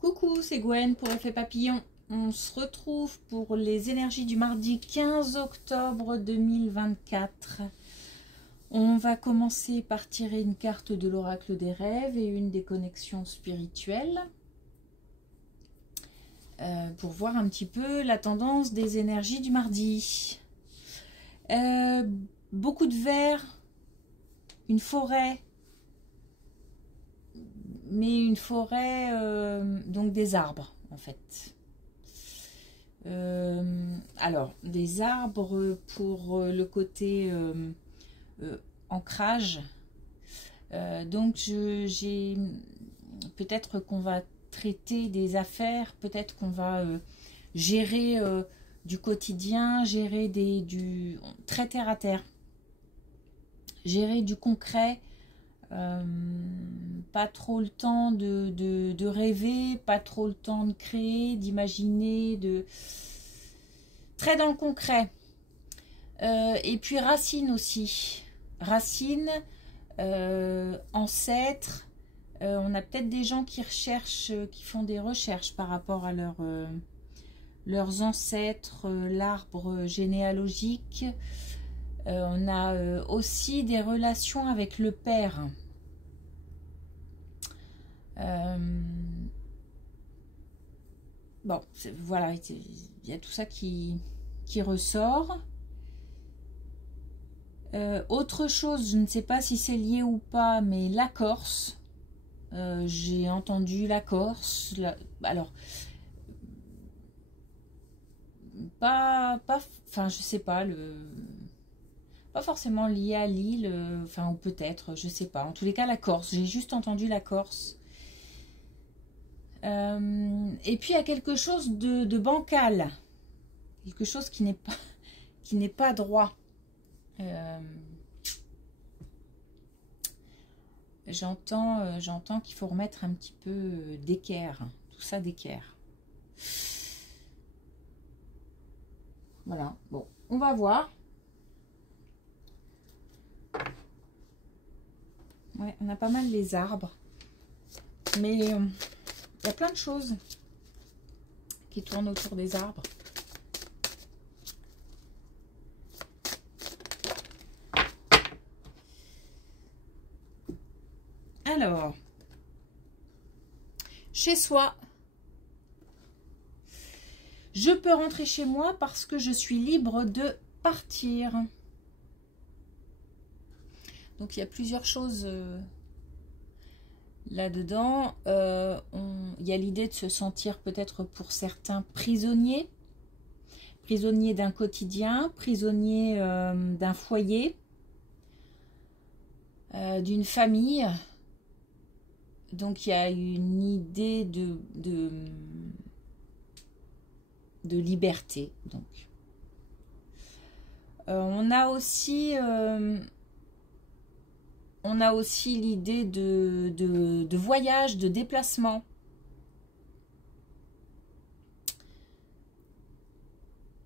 Coucou, c'est Gwen pour Effet Papillon. On se retrouve pour les énergies du mardi 15 octobre 2024. On va commencer par tirer une carte de l'oracle des rêves et une des connexions spirituelles pour voir un petit peu la tendance des énergies du mardi. Beaucoup de vert, une forêt, mais une forêt, donc des arbres en fait. Alors, des arbres pour le côté ancrage. Donc, j'ai peut-être qu'on va traiter des affaires, peut-être qu'on va gérer du quotidien, gérer du très terre à terre, gérer du concret. Pas trop le temps de rêver, pas trop le temps de créer, d'imaginer, très dans le concret. Et puis racines aussi, racines, ancêtres. On a peut-être des gens qui recherchent, qui font des recherches par rapport à leurs ancêtres, l'arbre généalogique. On a aussi des relations avec le père. Bon, voilà, il y a tout ça qui ressort. Autre chose, je ne sais pas si c'est lié ou pas, mais la Corse. J'ai entendu la Corse. Alors, enfin, je sais pas, pas forcément lié à l'île, enfin, ou peut-être, je sais pas. En tous les cas, la Corse. J'ai juste entendu la Corse. Et puis, il y a quelque chose de bancal. Quelque chose qui n'est pas droit. J'entends qu'il faut remettre un petit peu d'équerre. Tout ça d'équerre. Voilà. Bon, on va voir. Ouais, on a pas mal les arbres. Mais il y a plein de choses qui tournent autour des arbres. Alors, chez soi, je peux rentrer chez moi parce que je suis libre de partir. Donc, il y a plusieurs choses là-dedans. Il y a l'idée de se sentir peut-être pour certains prisonniers. Prisonnier d'un quotidien, prisonnier d'un foyer, d'une famille. Donc, il y a une idée de liberté. Donc, on a aussi l'idée de voyage, de déplacement.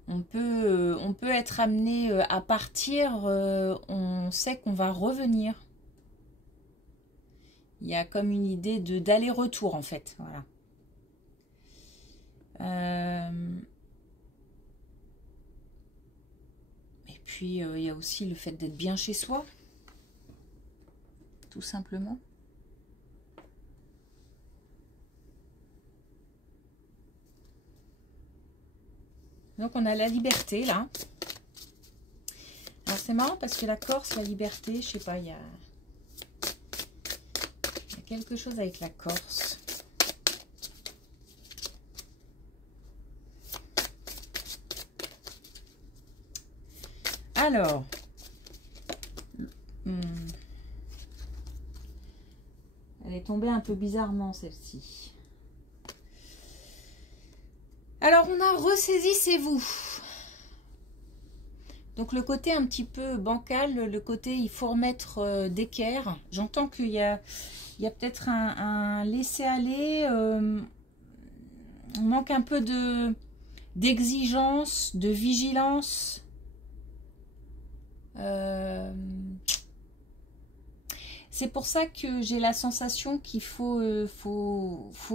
On peut être amené à partir, on sait qu'on va revenir. Il y a comme une idée d'aller-retour en fait. Voilà. Et puis il y a aussi le fait d'être bien chez soi. Tout simplement. Donc on a la liberté là. Alors c'est marrant parce que la Corse, la liberté, je sais pas, il y a quelque chose avec la Corse. Alors, elle est tombée un peu bizarrement celle-ci. Alors, on a ressaisissez-vous. Donc, le côté un petit peu bancal, le côté il faut remettre d'équerre. J'entends qu'il y a peut-être un laisser-aller. On manque un peu d'exigence, de vigilance. C'est pour ça que j'ai la sensation qu'il faut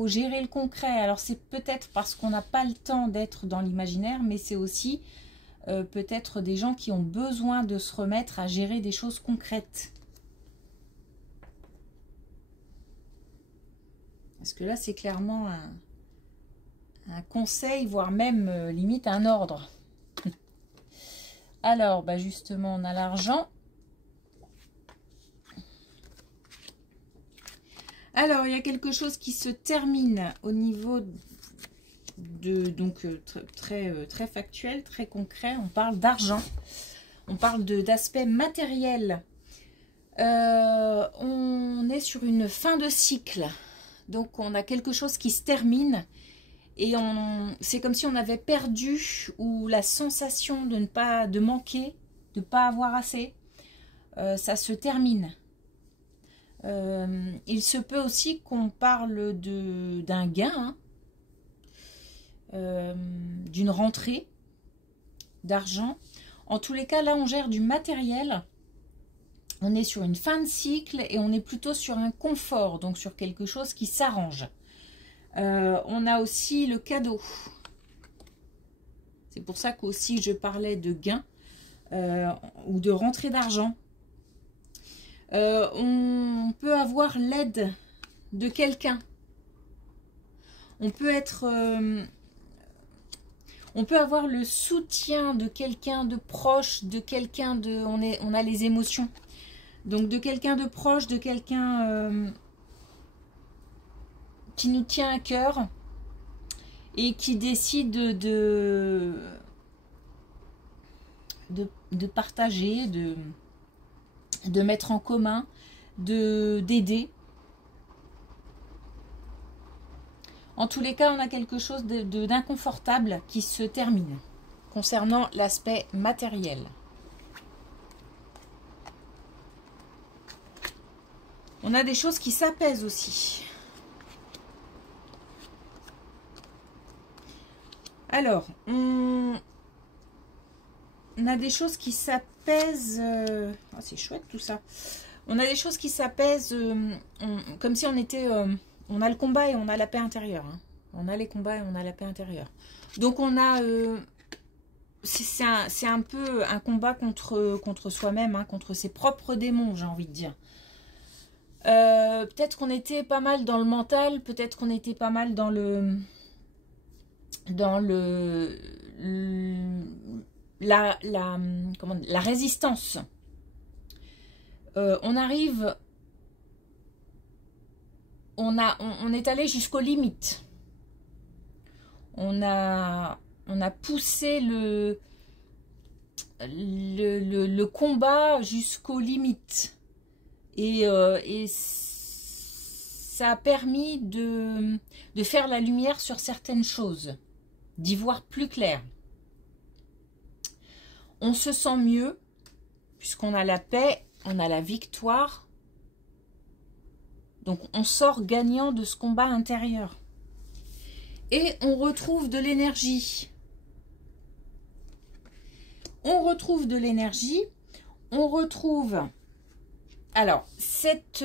gérer le concret. Alors c'est peut-être parce qu'on n'a pas le temps d'être dans l'imaginaire, mais c'est aussi peut-être des gens qui ont besoin de se remettre à gérer des choses concrètes. Parce que là, c'est clairement un conseil, voire même limite un ordre. Alors, bah justement, on a l'argent. Alors, il y a quelque chose qui se termine au niveau de, donc très factuel, très concret. On parle d'argent. On parle d'aspect matériel. On est sur une fin de cycle. Donc, on a quelque chose qui se termine. Et c'est comme si on avait perdu ou la sensation de manquer, de ne pas avoir assez. Ça se termine. Il se peut aussi qu'on parle d'un gain, hein, d'une rentrée d'argent. En tous les cas, là, on gère du matériel. On est sur une fin de cycle et on est plutôt sur un confort, donc sur quelque chose qui s'arrange. On a aussi le cadeau. C'est pour ça qu'aussi je parlais de gain ou de rentrée d'argent. On peut avoir l'aide de quelqu'un. On peut avoir le soutien de quelqu'un de proche, de quelqu'un de... On a les émotions. Donc de quelqu'un de proche, de quelqu'un qui nous tient à cœur et qui décide de partager, de mettre en commun, d'aider. En tous les cas, on a quelque chose d'inconfortable qui se termine concernant l'aspect matériel. On a des choses qui s'apaisent aussi. Alors, on a des choses qui s'apaisent. Oh, c'est chouette tout ça. On a des choses qui s'apaisent comme si on était... on a le combat et on a la paix intérieure. Hein. On a les combats et on a la paix intérieure. Donc on a... c'est un peu un combat contre soi-même, hein, contre ses propres démons, j'ai envie de dire. Peut-être qu'on était pas mal dans le mental, peut-être qu'on était pas mal dans la résistance. On arrive, on est allé jusqu'aux limites. On a poussé le combat jusqu'aux limites. Et ça a permis de faire la lumière sur certaines choses, d'y voir plus clair. On se sent mieux, puisqu'on a la paix, on a la victoire. Donc on sort gagnant de ce combat intérieur. Et on retrouve de l'énergie. On retrouve de l'énergie, on retrouve... Alors, cet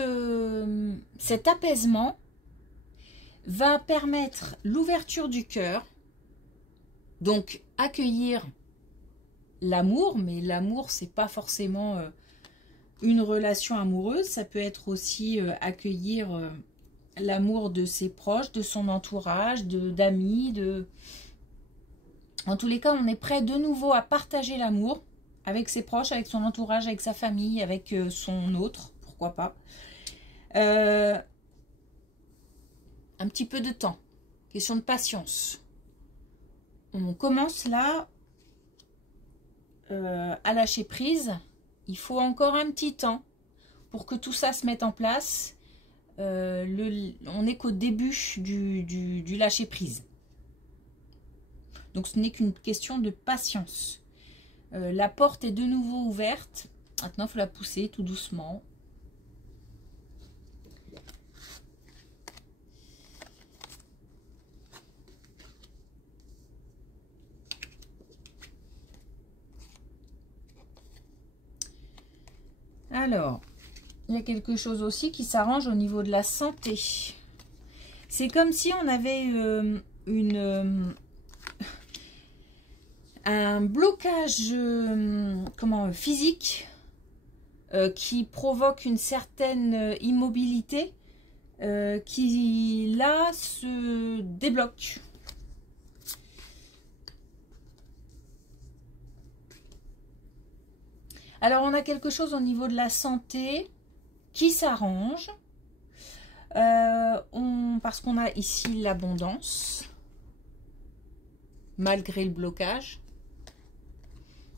apaisement va permettre l'ouverture du cœur, donc accueillir l'amour, mais l'amour, c'est pas forcément une relation amoureuse, ça peut être aussi accueillir l'amour de ses proches, de son entourage, d'amis, En tous les cas, on est prêt de nouveau à partager l'amour avec ses proches, avec son entourage, avec sa famille, avec son autre, pourquoi pas. Un petit peu de temps, question de patience. On commence là à lâcher prise. Il faut encore un petit temps pour que tout ça se mette en place. On n'est qu'au début du lâcher prise. Donc ce n'est qu'une question de patience. La porte est de nouveau ouverte. Maintenant, il faut la pousser tout doucement. Alors, il y a quelque chose aussi qui s'arrange au niveau de la santé. C'est comme si on avait un blocage physique qui provoque une certaine immobilité qui là se débloque. Alors on a quelque chose au niveau de la santé qui s'arrange parce qu'on a ici l'abondance malgré le blocage.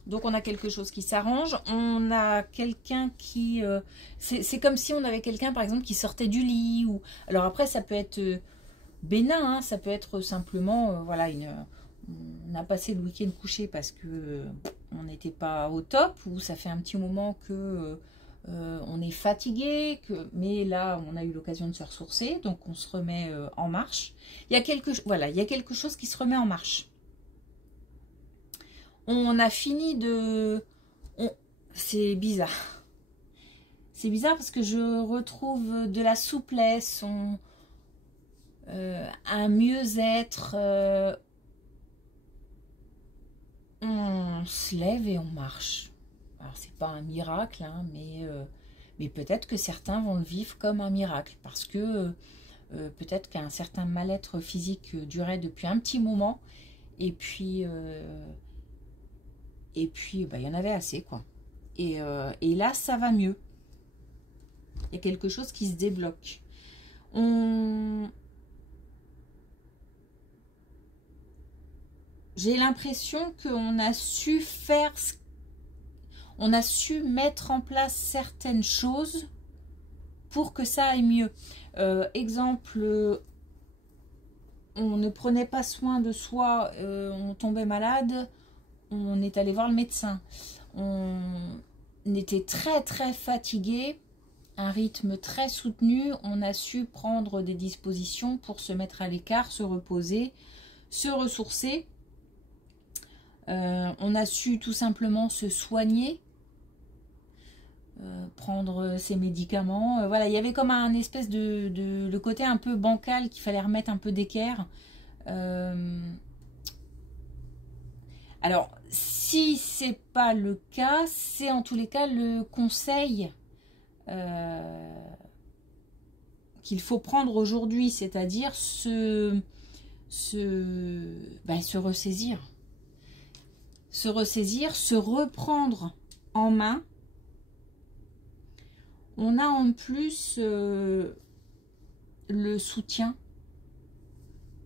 Donc on a quelque chose qui s'arrange, on a quelqu'un qui... c'est comme si on avait quelqu'un par exemple qui sortait du lit. Ou alors après ça peut être bénin, hein, ça peut être simplement, voilà, on a passé le week-end couché parce que on n'était pas au top, ou ça fait un petit moment que on est fatigué, mais là on a eu l'occasion de se ressourcer, donc on se remet en marche. Il y a quelque chose qui se remet en marche. On a fini de... C'est bizarre. C'est bizarre parce que je retrouve de la souplesse, un mieux-être. On se lève et on marche. Alors c'est pas un miracle, hein, mais peut-être que certains vont le vivre comme un miracle. Parce que peut-être qu'un certain mal-être physique durait depuis un petit moment. Et puis... bah, il y en avait assez, quoi. Et là, ça va mieux. Il y a quelque chose qui se débloque. J'ai l'impression qu'on a su faire... On a su mettre en place certaines choses pour que ça aille mieux. Exemple, on ne prenait pas soin de soi, on tombait malade... On est allé voir le médecin. On était très très fatigué, un rythme très soutenu. On a su prendre des dispositions pour se mettre à l'écart, se reposer, se ressourcer. On a su tout simplement se soigner, prendre ses médicaments. Voilà, il y avait comme un espèce de le côté un peu bancal qu'il fallait remettre un peu d'équerre. Alors, si c'est pas le cas, c'est en tous les cas le conseil qu'il faut prendre aujourd'hui, c'est-à-dire se ressaisir. Se ressaisir, se reprendre en main. On a en plus le soutien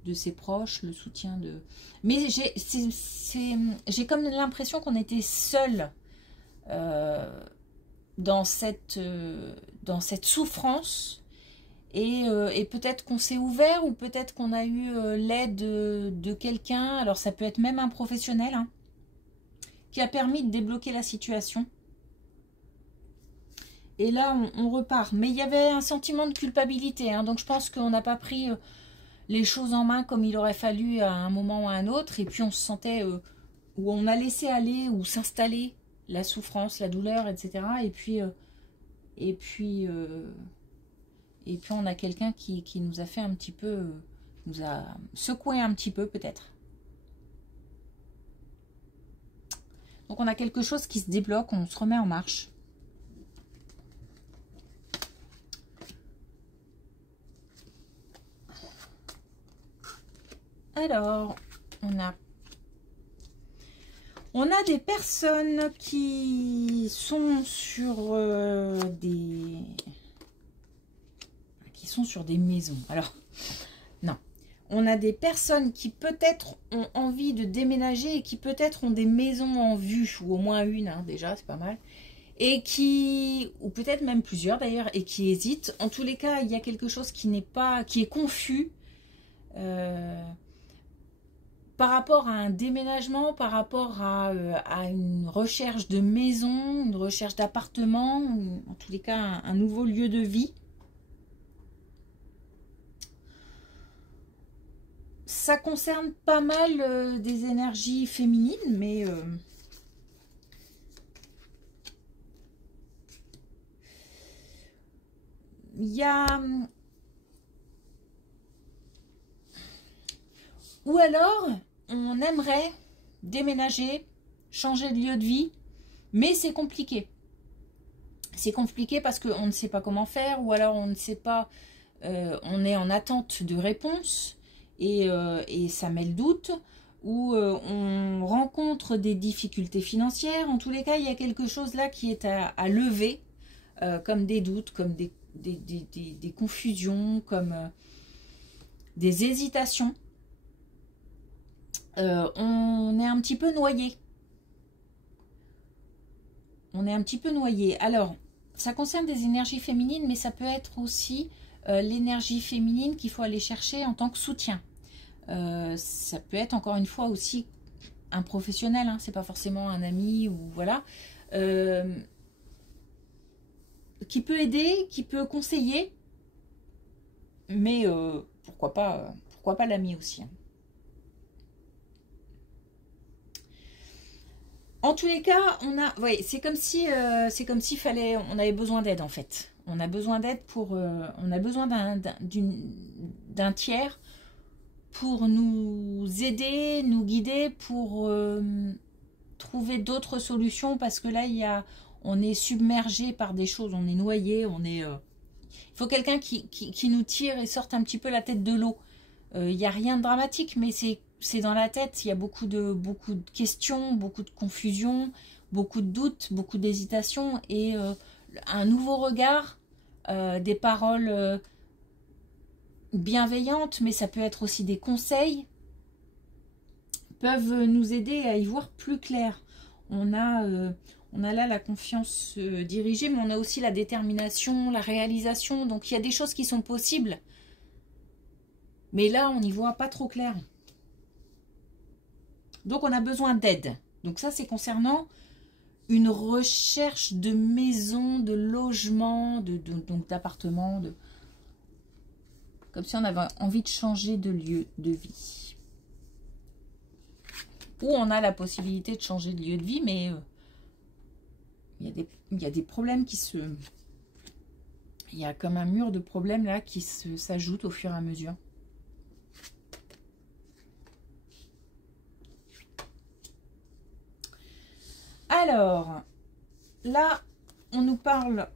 de ses proches, le soutien de... Mais j'ai comme l'impression qu'on était seul dans cette souffrance, et peut-être qu'on s'est ouvert, ou peut-être qu'on a eu l'aide de quelqu'un, alors ça peut être même un professionnel, hein, qui a permis de débloquer la situation. Et là, on repart. Mais il y avait un sentiment de culpabilité, hein, donc je pense qu'on n'a pas pris... les choses en main comme il aurait fallu à un moment ou à un autre, et puis on se sentait où on a laissé aller ou s'installer la souffrance, la douleur, etc. Et puis on a quelqu'un qui nous a fait un petit peu, nous a secoué un petit peu peut-être. Donc on a quelque chose qui se débloque, on se remet en marche. Alors, on a des personnes qui sont sur des maisons. Alors, non. On a des personnes qui peut-être ont envie de déménager et qui peut-être ont des maisons en vue, ou au moins une, hein, déjà, c'est pas mal. Et ou peut-être même plusieurs d'ailleurs, et qui hésitent. En tous les cas, il y a quelque chose qui est confus. Par rapport à un déménagement, par rapport à une recherche de maison, une recherche d'appartement, ou en tous les cas un nouveau lieu de vie. Ça concerne pas mal des énergies féminines, mais il y a... Ou alors, on aimerait déménager, changer de lieu de vie, mais c'est compliqué. C'est compliqué parce qu'on ne sait pas comment faire, ou alors on ne sait pas, on est en attente de réponse, et ça met le doute, ou on rencontre des difficultés financières. En tous les cas, il y a quelque chose là qui est à lever, comme des doutes, comme des confusions, comme des hésitations. On est un petit peu noyé. On est un petit peu noyé. Alors, ça concerne des énergies féminines, mais ça peut être aussi l'énergie féminine qu'il faut aller chercher en tant que soutien. Ça peut être encore une fois aussi un professionnel, hein, c'est pas forcément un ami ou voilà, qui peut aider, qui peut conseiller, mais pourquoi pas l'ami aussi, hein. En tous les cas, c'est comme si on avait besoin d'aide en fait. On a besoin d'aide on a besoin d'un tiers pour nous aider, nous guider, pour trouver d'autres solutions, parce que là on est submergé par des choses, on est noyé, il faut quelqu'un qui nous tire et sorte un petit peu la tête de l'eau. Il n'y a rien de dramatique, mais c'est dans la tête, il y a beaucoup de questions, beaucoup de confusion, beaucoup de doutes, beaucoup d'hésitations, et un nouveau regard, des paroles bienveillantes, mais ça peut être aussi des conseils, peuvent nous aider à y voir plus clair. On a là la confiance dirigée, mais on a aussi la détermination, la réalisation, donc il y a des choses qui sont possibles, mais là on n'y voit pas trop clair. Donc on a besoin d'aide. Donc ça c'est concernant une recherche de maison, de logement, donc d'appartement, comme si on avait envie de changer de lieu de vie. Ou on a la possibilité de changer de lieu de vie, mais il y a des problèmes qui se... Il y a comme un mur de problèmes là qui s'ajoutent au fur et à mesure. Alors, là, on nous parle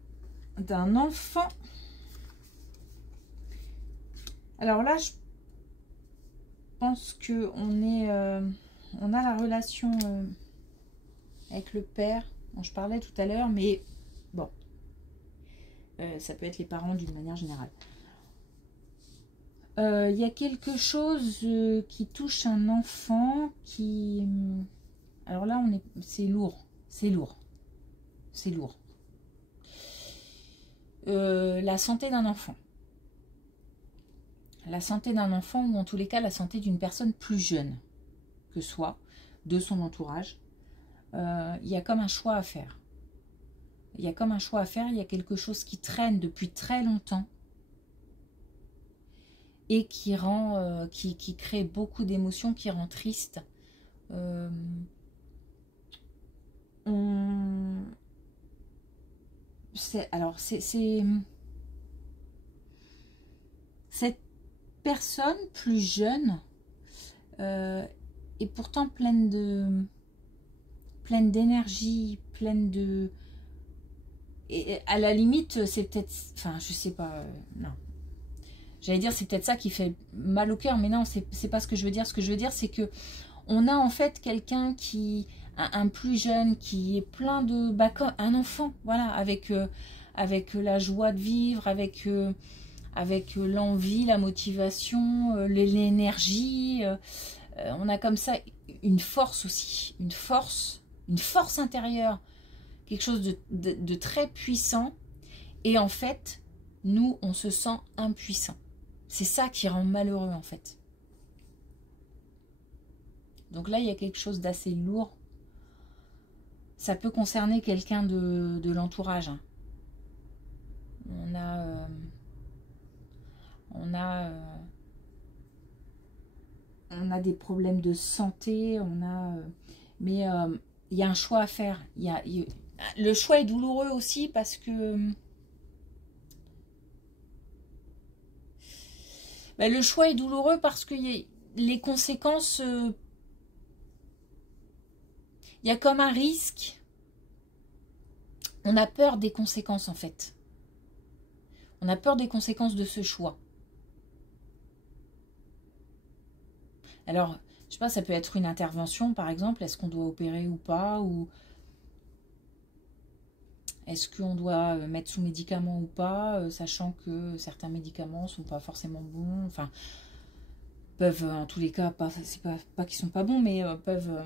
d'un enfant. Alors là, je pense que on a la relation avec le père dont je parlais tout à l'heure, mais bon, ça peut être les parents d'une manière générale. Il y a quelque chose qui touche un enfant qui... Alors là, c'est lourd, c'est lourd, c'est lourd. La santé d'un enfant. La santé d'un enfant, ou en tous les cas la santé d'une personne plus jeune que soi, de son entourage. Il y a comme un choix à faire. Il y a comme un choix à faire, il y a quelque chose qui traîne depuis très longtemps et qui rend, qui crée beaucoup d'émotions, qui rend triste. Alors, c'est cette personne plus jeune est pourtant pleine d'énergie, pleine de... Et à la limite, c'est peut-être... Enfin, je sais pas, non. J'allais dire, c'est peut-être ça qui fait mal au cœur, mais non, c'est pas ce que je veux dire. Ce que je veux dire, c'est que on a en fait quelqu'un qui... Un plus jeune qui est plein de... Bah, comme un enfant, voilà, avec la joie de vivre, avec l'envie, la motivation, l'énergie. On a comme ça une force aussi, une force intérieure, quelque chose de très puissant. Et en fait, nous, on se sent impuissant. C'est ça qui rend malheureux en fait. Donc là, il y a quelque chose d'assez lourd. Ça peut concerner quelqu'un de l'entourage. On a des problèmes de santé, mais il y a un choix à faire. Le choix est douloureux aussi parce que Ben, le choix est douloureux parce que les conséquences... il y a comme un risque. On a peur des conséquences, en fait. On a peur des conséquences de ce choix. Alors, je sais pas, ça peut être une intervention, par exemple. Est-ce qu'on doit opérer ou pas? Ou est-ce qu'on doit mettre sous médicaments ou pas, sachant que certains médicaments sont pas forcément bons. Enfin, peuvent, en tous les cas, c'est pas qu'ils sont pas bons, mais peuvent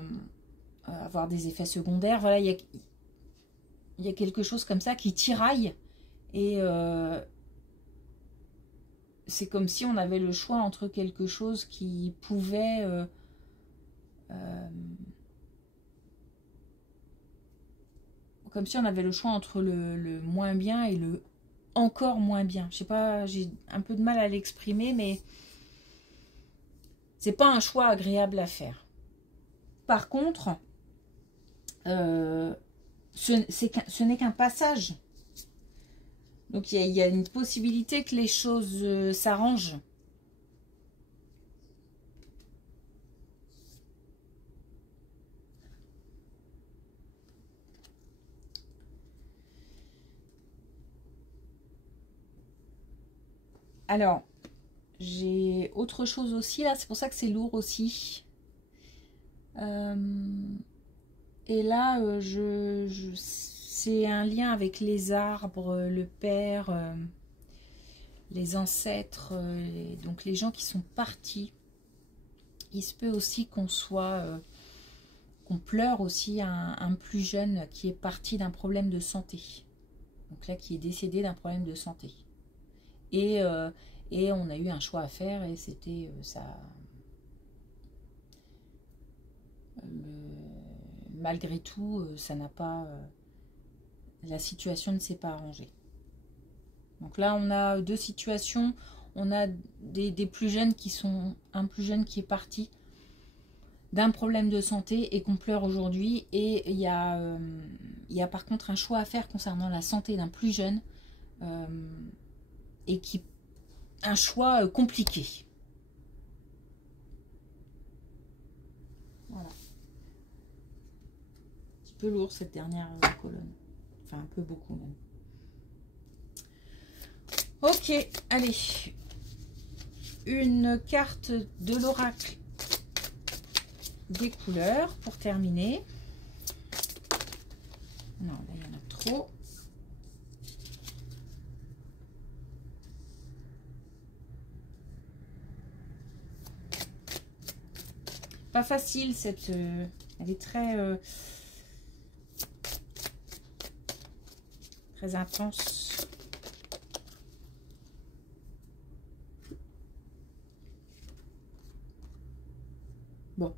avoir des effets secondaires. Voilà, il y a quelque chose comme ça qui tiraille. Et c'est comme si on avait le choix entre quelque chose qui pouvait... comme si on avait le choix entre le moins bien et le encore moins bien. Je sais pas, j'ai un peu de mal à l'exprimer, mais c'est pas un choix agréable à faire. Par contre, ce n'est qu'un passage. Donc il y a une possibilité que les choses s'arrangent. Alors, j'ai autre chose aussi là, c'est pour ça que c'est lourd aussi. Et là, c'est un lien avec les arbres, le père, les ancêtres, donc les gens qui sont partis. Il se peut aussi qu'on soit, qu'on pleure aussi un plus jeune qui est parti d'un problème de santé. Donc là, qui est décédé d'un problème de santé. Et on a eu un choix à faire et c'était ça. Malgré tout, ça n'a pas... la situation ne s'est pas arrangée. Donc là, on a deux situations. On a des plus jeunes qui sont... Un plus jeune qui est parti d'un problème de santé et qu'on pleure aujourd'hui. Et il y a par contre un choix à faire concernant la santé d'un plus jeune. Et qui... Un choix compliqué. Voilà. Un petit peu lourd cette dernière colonne. Enfin, un peu beaucoup même. Ok, allez. Une carte de l'oracle des couleurs pour terminer. Non, là, il y en a trop. Pas facile cette... elle est très... très intense. Bon.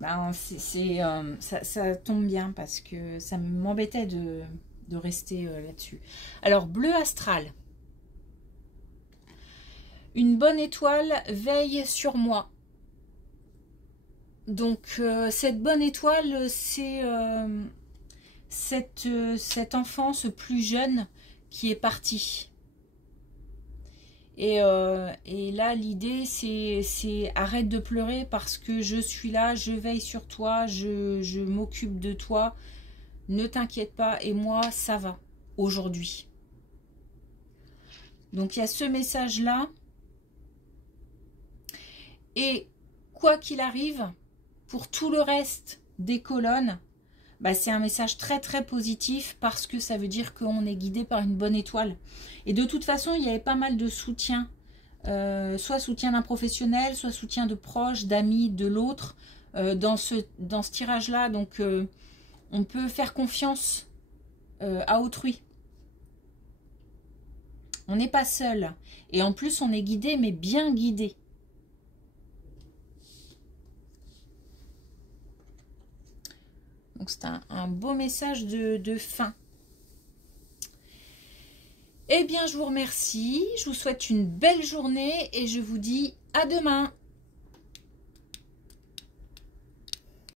Ben, ça tombe bien parce que ça m'embêtait de rester là-dessus. Alors, bleu astral. Une bonne étoile veille sur moi. Donc, cette bonne étoile, c'est cet enfant, ce plus jeune qui est parti. Et là, l'idée, c'est arrête de pleurer parce que je suis là, je veille sur toi, je m'occupe de toi. Ne t'inquiète pas, et moi, ça va, aujourd'hui. Donc, il y a ce message-là. Et quoi qu'il arrive, pour tout le reste des colonnes, bah, c'est un message très très positif parce que ça veut dire qu'on est guidé par une bonne étoile. Et de toute façon, il y avait pas mal de soutien. Soit soutien d'un professionnel, soit soutien de proches, d'amis, de l'autre dans ce tirage-là. Donc, on peut faire confiance à autrui. On n'est pas seul. Et en plus, on est guidé, mais bien guidé. Donc, c'est un beau message de fin. Eh bien, je vous remercie. Je vous souhaite une belle journée et je vous dis à demain.